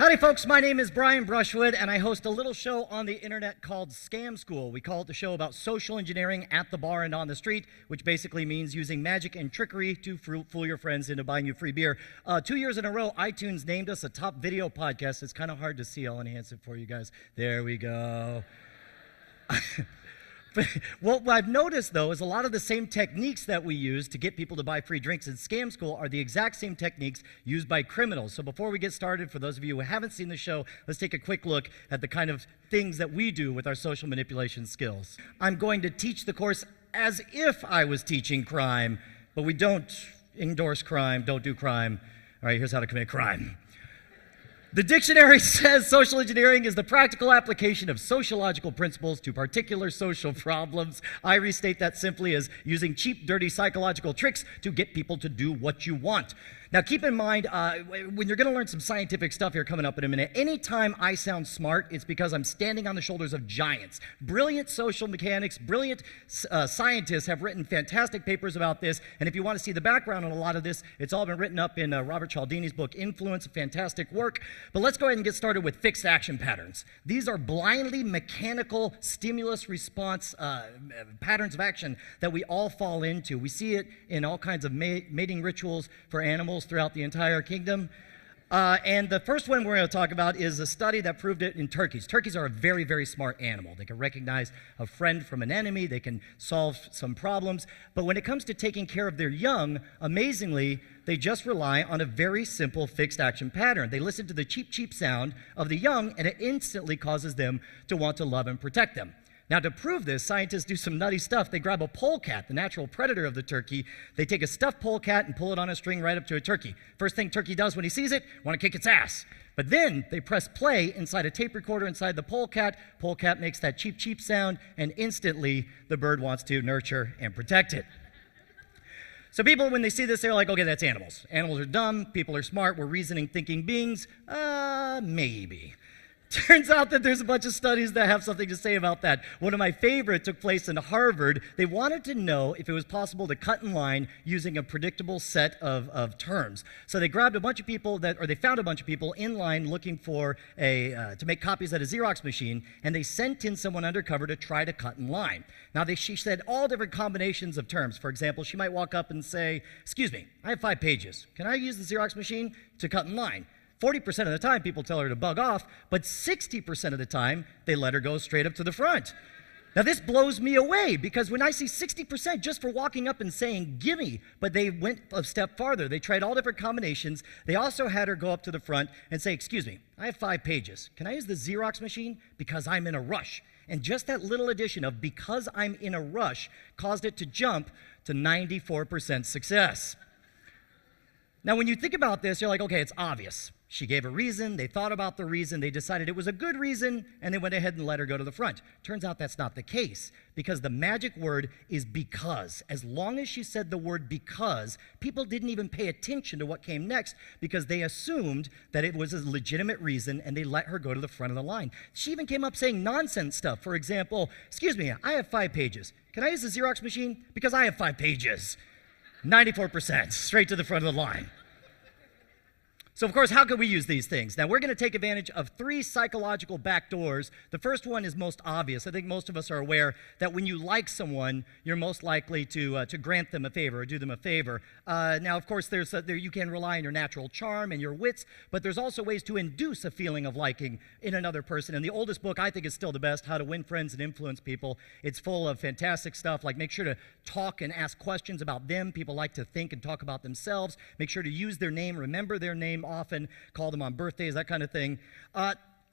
Howdy folks, my name is Brian Brushwood and I host a little show on the internet called Scam School. We call it the show about social engineering at the bar and on the street, which basically means using magic and trickery to fool your friends into buying you free beer. 2 years in a row, iTunes named us a top video podcast. It's kind of hard to see. I'll enhance it for you guys. There we go. What I've noticed, though, is a lot of the same techniques that we use to get people to buy free drinks in Scam School are the exact same techniques used by criminals. So before we get started, for those of you who haven't seen the show, let's take a quick look at the kind of things that we do with our social manipulation skills. I'm going to teach the course as if I was teaching crime, but we don't endorse crime, don't do crime. All right, here's how to commit crime. The dictionary says social engineering is the practical application of sociological principles to particular social problems. I restate that simply as using cheap, dirty psychological tricks to get people to do what you want. Now, keep in mind, when you're going to learn some scientific stuff here coming up in a minute, anytime I sound smart, it's because I'm standing on the shoulders of giants. Brilliant social mechanics, brilliant scientists have written fantastic papers about this, and if you want to see the background on a lot of this, it's all been written up in Robert Cialdini's book, Influence, fantastic work. But let's go ahead and get started with fixed action patterns. These are blindly mechanical stimulus response patterns of action that we all fall into. We see it in all kinds of mating rituals for animals throughout the entire kingdom. And the first one we're going to talk about is a study that proved it in turkeys. Turkeys are a very, very smart animal. They can recognize a friend from an enemy. They can solve some problems. But when it comes to taking care of their young, amazingly, they just rely on a very simple fixed action pattern. They listen to the cheep, cheep sound of the young, and it instantly causes them to want to love and protect them. Now, to prove this, scientists do some nutty stuff. They grab a polecat, the natural predator of the turkey. They take a stuffed polecat and pull it on a string right up to a turkey. First thing turkey does when he sees it, want to kick its ass. But then they press play inside a tape recorder inside the polecat. Polecat makes that cheep, cheep sound, and instantly the bird wants to nurture and protect it. So people, when they see this, they're like, okay, that's animals. Animals are dumb. People are smart. We're reasoning, thinking beings. Maybe. Turns out that there's a bunch of studies that have something to say about that. One of my favorite took place in Harvard. They wanted to know if it was possible to cut in line using a predictable set of terms. So they grabbed a bunch of people they found a bunch of people in line looking for to make copies at a Xerox machine, and they sent in someone undercover to try to cut in line. Now, she said all different combinations of terms. For example, she might walk up and say, "Excuse me, I have 5 pages. Can I use the Xerox machine to cut in line?" 40% of the time, people tell her to bug off, but 60% of the time, they let her go straight up to the front. Now, this blows me away, because when I see 60% just for walking up and saying, "Gimme," but they went a step farther. They tried all different combinations. They also had her go up to the front and say, "Excuse me, I have 5 pages. Can I use the Xerox machine? Because I'm in a rush." And just that little addition of "because I'm in a rush" caused it to jump to 94% success. Now, when you think about this, you're like, okay, it's obvious. She gave a reason, they thought about the reason, they decided it was a good reason, and they went ahead and let her go to the front. Turns out that's not the case, because the magic word is "because." As long as she said the word "because," people didn't even pay attention to what came next, because they assumed that it was a legitimate reason, and they let her go to the front of the line. She even came up saying nonsense stuff. For example, "Excuse me, I have 5 pages. Can I use the Xerox machine? Because I have 5 pages. 94%, straight to the front of the line. So, of course, how can we use these things? Now, we're going to take advantage of 3 psychological backdoors. The first one is most obvious. I think most of us are aware that when you like someone, you're most likely to grant them a favor or do them a favor. Now, of course, you can rely on your natural charm and your wits, but there's also ways to induce a feeling of liking in another person. And the oldest book I think is still the best, How to Win Friends and Influence People. It's full of fantastic stuff, like make sure to talk and ask questions about them. People like to think and talk about themselves. Make sure to use their name, remember their name often, call them on birthdays, that kind of thing.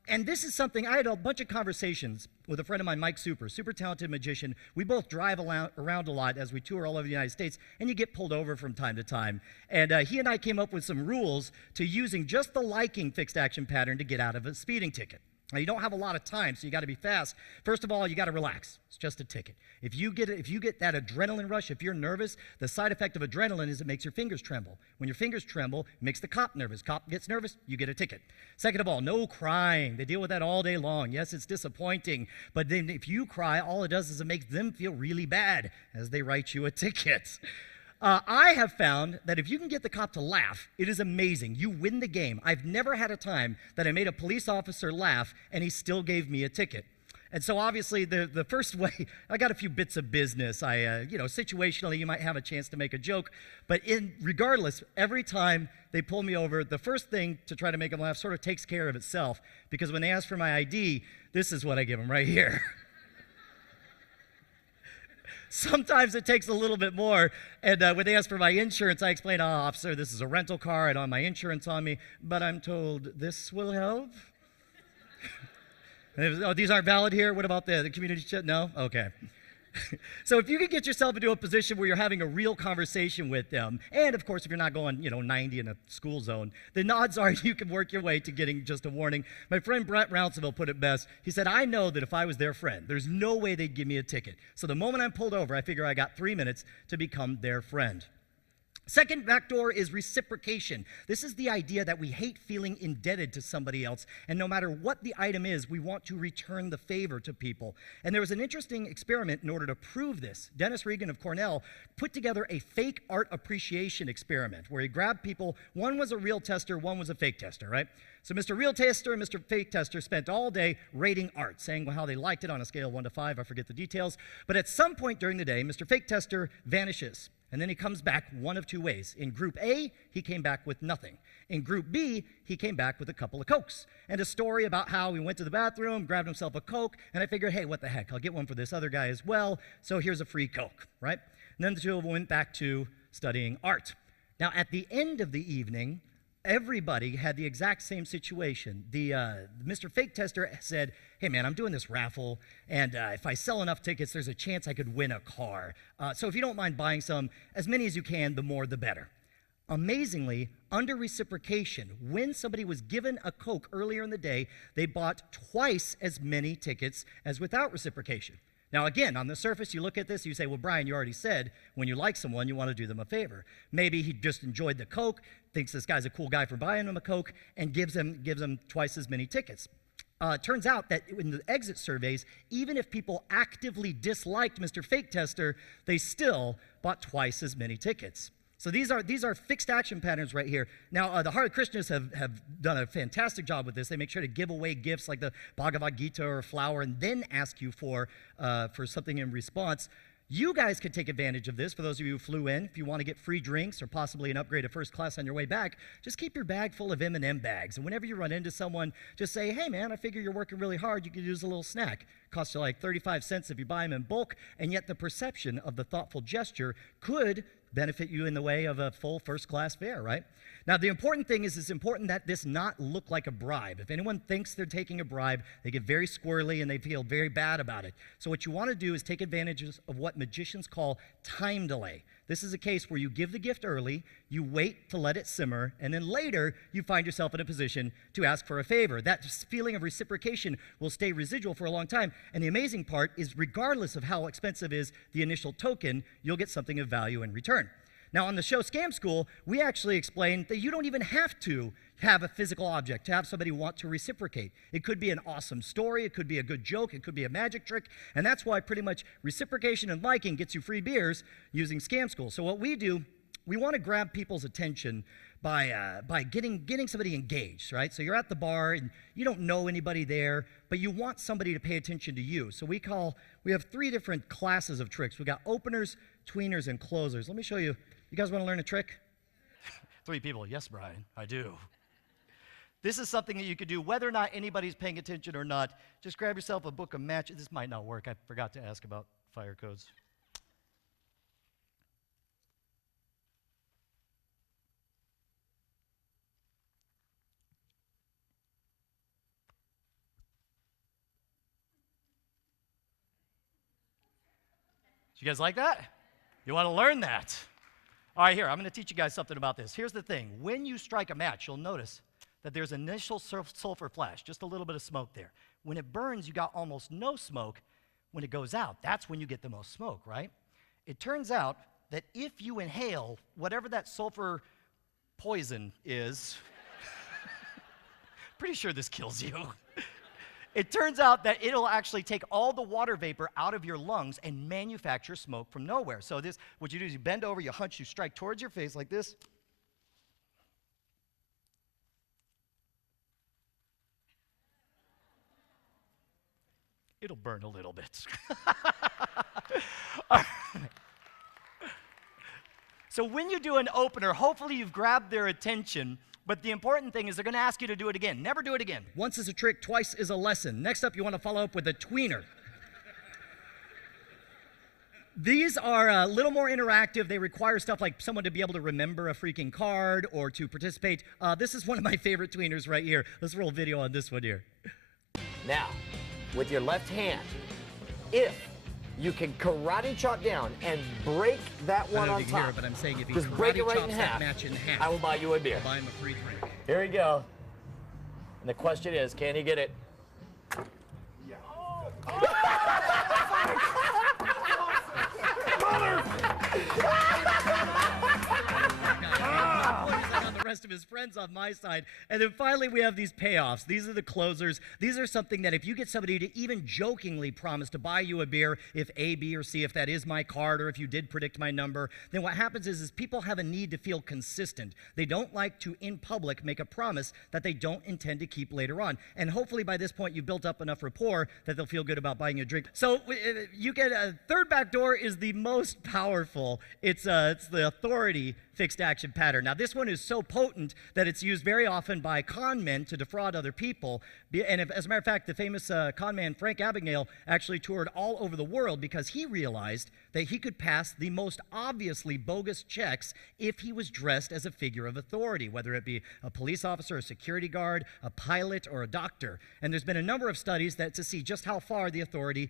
And this is something, I had a bunch of conversations with a friend of mine, Mike super talented magician. We both drive around a lot as we tour all over the United States, and you get pulled over from time to time. And he and I came up with some rules to using just the liking fixed action pattern to get out of a speeding ticket. Now, you don't have a lot of time, so you got to be fast. First of all, you got to relax. It's just a ticket. If you get that adrenaline rush, if you're nervous, the side effect of adrenaline is it makes your fingers tremble. When your fingers tremble, it makes the cop nervous. Cop gets nervous, you get a ticket. Second of all, no crying. They deal with that all day long. Yes, it's disappointing, but then if you cry, all it does is it makes them feel really bad as they write you a ticket. I have found that if you can get the cop to laugh, it is amazing. You win the game. I've never had a time that I made a police officer laugh and he still gave me a ticket. And so obviously the first way, I got a few bits of business. Situationally, you might have a chance to make a joke. But regardless, every time they pull me over, the first thing to try to make them laugh sort of takes care of itself. Because when they ask for my ID, this is what I give them right here. Sometimes it takes a little bit more, and when they ask for my insurance, I explain, officer, this is a rental car, I don't have my insurance on me, but I'm told this will help. These aren't valid here? What about the community chat? No? Okay. So if you can get yourself into a position where you're having a real conversation with them, and of course if you're not going 90 in a school zone, the odds are you can work your way to getting just a warning. My friend Brett Rounceville put it best. He said, I know that if I was their friend, there's no way they'd give me a ticket. So the moment I'm pulled over, I figure I got 3 minutes to become their friend. Second backdoor is reciprocation. This is the idea that we hate feeling indebted to somebody else, and no matter what the item is, we want to return the favor to people. And there was an interesting experiment in order to prove this. Dennis Regan of Cornell put together a fake art appreciation experiment where he grabbed people. One was a real tester, one was a fake tester, right? So Mr. Real Tester and Mr. Fake Tester spent all day rating art, saying how they liked it on a scale of 1 to 5. I forget the details. But at some point during the day, Mr. Fake Tester vanishes. And then he comes back one of two ways. In Group A, he came back with nothing. In Group B, he came back with a couple of Cokes and a story about how he went to the bathroom, grabbed himself a Coke, and I figured, hey, what the heck, I'll get one for this other guy as well, so here's a free Coke, right? And then the two of them went back to studying art. Now, at the end of the evening, everybody had the exact same situation. Mr. Fake Tester said, hey man, I'm doing this raffle, and if I sell enough tickets, there's a chance I could win a car. So if you don't mind buying some, as many as you can, the more the better. Amazingly, under reciprocation, when somebody was given a Coke earlier in the day, they bought twice as many tickets as without reciprocation. Now again, on the surface, you look at this, you say, well, Brian, you already said when you like someone, you want to do them a favor. Maybe he just enjoyed the Coke, thinks this guy's a cool guy for buying him a Coke, and gives him twice as many tickets. Turns out that in the exit surveys, even if people actively disliked Mr. Fake Tester, they still bought twice as many tickets. So these are fixed action patterns right here. Now, the Hare Krishnas have done a fantastic job with this. They make sure to give away gifts like the Bhagavad Gita or a flower and then ask you for something in response. You guys could take advantage of this. For those of you who flew in, if you want to get free drinks or possibly an upgrade to first class on your way back, just keep your bag full of M&M bags. And whenever you run into someone, just say, hey man, I figure you're working really hard. You could use a little snack. Costs you like 35 cents if you buy them in bulk, and yet the perception of the thoughtful gesture could benefit you in the way of a full first-class fare, right? Now, the important thing is it's important that this not look like a bribe. If anyone thinks they're taking a bribe, they get very squirrely and they feel very bad about it. So what you want to do is take advantage of what magicians call time delay. This is a case where you give the gift early, you wait to let it simmer, and then later you find yourself in a position to ask for a favor. That feeling of reciprocation will stay residual for a long time. And the amazing part is regardless of how expensive is the initial token, you'll get something of value in return. Now, on the show Scam School, we actually explained that you don't even have to have a physical object to have somebody want to reciprocate. It could be an awesome story, it could be a good joke, it could be a magic trick, and that's why pretty much reciprocation and liking gets you free beers using Scam School. So what we do, we want to grab people's attention by getting somebody engaged, right? So you're at the bar and you don't know anybody there, but you want somebody to pay attention to you. So we have 3 different classes of tricks. We got openers, tweeners, and closers. Let me show you. You guys want to learn a trick? 3 people. Yes, Brian, I do. This is something that you could do whether or not anybody's paying attention or not. Just grab yourself a book of matches. This might not work. I forgot to ask about fire codes. You guys like that? You want to learn that? All right, here, I'm going to teach you guys something about this. Here's the thing. When you strike a match, you'll notice that there's initial sulfur flash, just a little bit of smoke there. When it burns, you got almost no smoke. When it goes out, that's when you get the most smoke, right? It turns out that if you inhale whatever that sulfur poison is, pretty sure this kills you. it turns out that it'll actually take all the water vapor out of your lungs and manufacture smoke from nowhere. So this, what you do is you bend over, you hunch, you strike towards your face like this. It'll burn a little bit. All right. So when you do an opener, hopefully you've grabbed their attention, but the important thing is they're going to ask you to do it again. Never do it again. Once is a trick, twice is a lesson. Next up, you want to follow up with a tweener. These are a little more interactive. They require stuff like someone to be able to remember a freaking card or to participate. This is one of my favorite tweeners right here. Let's roll video on this one here. Now, with your left hand, if you can karate chop down and break that one on top, but I'm saying if you just break it right chops that match in half, I will buy you a beer. I'll buy him a free drink. Here we go. And the question is, can he get it? Yeah. The rest of his friends on my side. And then finally we have these payoffs. These are the closers. These are something that if you get somebody to even jokingly promise to buy you a beer, if A, B, or C, if that is my card, or if you did predict my number, then what happens is people have a need to feel consistent. They don't like to, in public, make a promise that they don't intend to keep later on. And hopefully by this point you've built up enough rapport that they'll feel good about buying you a drink. So you get a third back door is the most powerful. It's the authority fixed action pattern. Now this one is so potent that it's used very often by con men to defraud other people. And if, as a matter of fact, the famous con man Frank Abagnale actually toured all over the world because he realized that he could pass the most obviously bogus checks if he was dressed as a figure of authority, whether it be a police officer, a security guard, a pilot, or a doctor. And there's been a number of studies that to see just how far the authority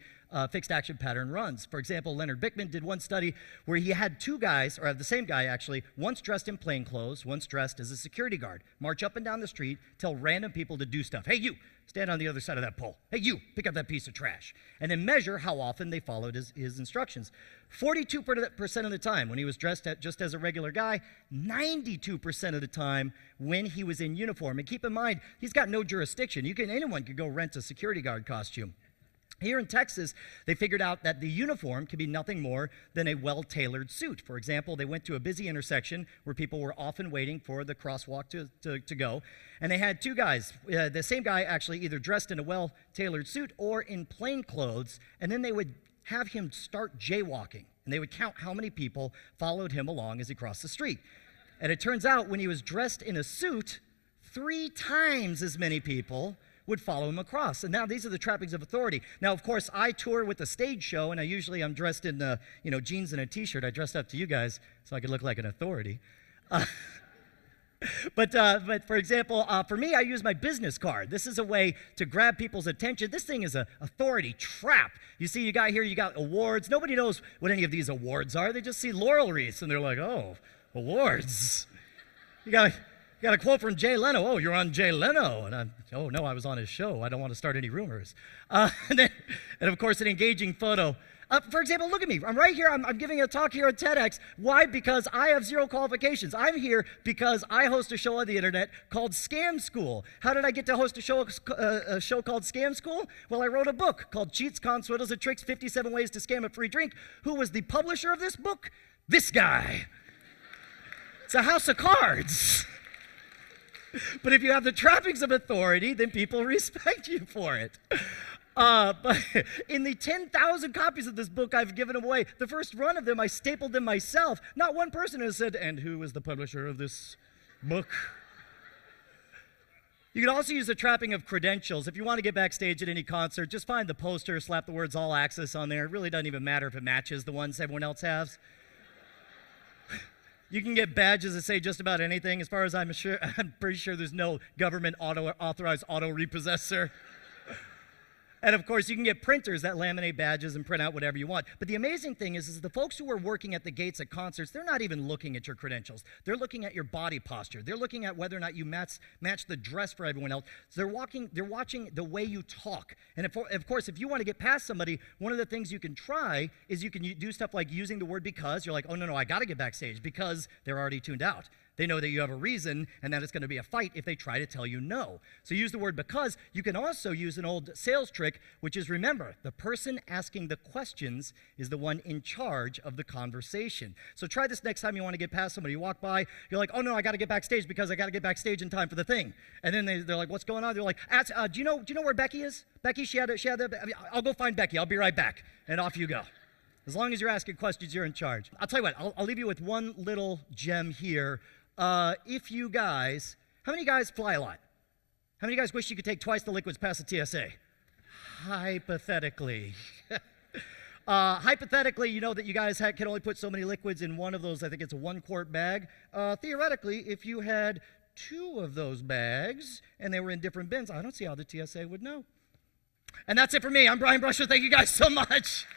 fixed action pattern runs. For example, Leonard Bickman did one study where he had two guys, or the same guy actually, once dressed in plain clothes, once dressed as a security guard, march up and down the street, tell random people to do stuff. Hey, you, stand on the other side of that pole. Hey, you, pick up that piece of trash. And then measure how often they followed his instructions. 42% of the time when he was dressed just as a regular guy, 92% of the time when he was in uniform. And keep in mind, he's got no jurisdiction. Anyone could go rent a security guard costume. Here in Texas, they figured out that the uniform can be nothing more than a well-tailored suit. For example, they went to a busy intersection where people were often waiting for the crosswalk to go, and they had two guys. The same guy actually either dressed in a well-tailored suit or in plain clothes, and then they would have him start jaywalking, and they would count how many people followed him along as he crossed the street. And it turns out when he was dressed in a suit, 3 times as many people would follow him across. And now these are the trappings of authority. Now, of course, I tour with a stage show, and I'm dressed in jeans and a T-shirt. I dressed up to you guys so I could look like an authority. But for example, for me, I use my business card. This is a way to grab people's attention. This thing is an authority trap. You see, you got awards. Nobody knows what any of these awards are. They just see laurel wreaths, and they're like, oh, awards. You got a quote from Jay Leno. Oh, you're on Jay Leno. And oh, no, I was on his show. I don't want to start any rumors. And of course, an engaging photo. For example, look at me. I'm right here. I'm giving a talk here at TEDx. Why? Because I have 0 qualifications. I'm here because I host a show on the internet called Scam School. How did I get to host a show called Scam School? Well, I wrote a book called Cheats, Cons, Swindles, and Tricks, 57 Ways to Scam a Free Drink. Who was the publisher of this book? This guy. It's a house of cards. But if you have the trappings of authority, then people respect you for it. But in the 10,000 copies of this book I've given away, the first run of them, I stapled them myself. Not one person has said, and who is the publisher of this book? You can also use the trapping of credentials. If you want to get backstage at any concert, just find the poster, slap the words All Access on there. It really doesn't even matter if it matches the ones everyone else has. You can get badges that say just about anything. As far as I'm pretty sure there's no government authorized auto repossessor. And of course, you can get printers that laminate badges and print out whatever you want. But the amazing thing is the folks who are working at the gates at concerts, they're not even looking at your credentials. They're looking at your body posture. They're looking at whether or not you match the dress for everyone else. So they're watching the way you talk. And of course, if you want to get past somebody, one of the things you can try is you can do stuff like using the word because. You're like, oh, no, I got to get backstage because they're already tuned out. They know that you have a reason and that it's going to be a fight if they try to tell you no. So use the word because. You can also use an old sales trick, which is, remember, the person asking the questions is the one in charge of the conversation. So try this next time you want to get past somebody. You walk by, you're like, oh no, I got to get backstage because I got to get backstage in time for the thing. And then they're like, what's going on? They're like, do you know where Becky is? Becky, she had I'll go find Becky. I'll be right back. And off you go. As long as you're asking questions, you're in charge. I'll tell you what, I'll leave you with one little gem here. If you guys, how many guys fly a lot? How many guys wish you could take twice the liquids past the TSA? Hypothetically. Hypothetically, you know that you guys can only put so many liquids in one of those, I think it's a 1-quart bag. Theoretically, if you had 2 of those bags and they were in different bins, I don't see how the TSA would know. And that's it for me. I'm Brian Brusher. Thank you guys so much.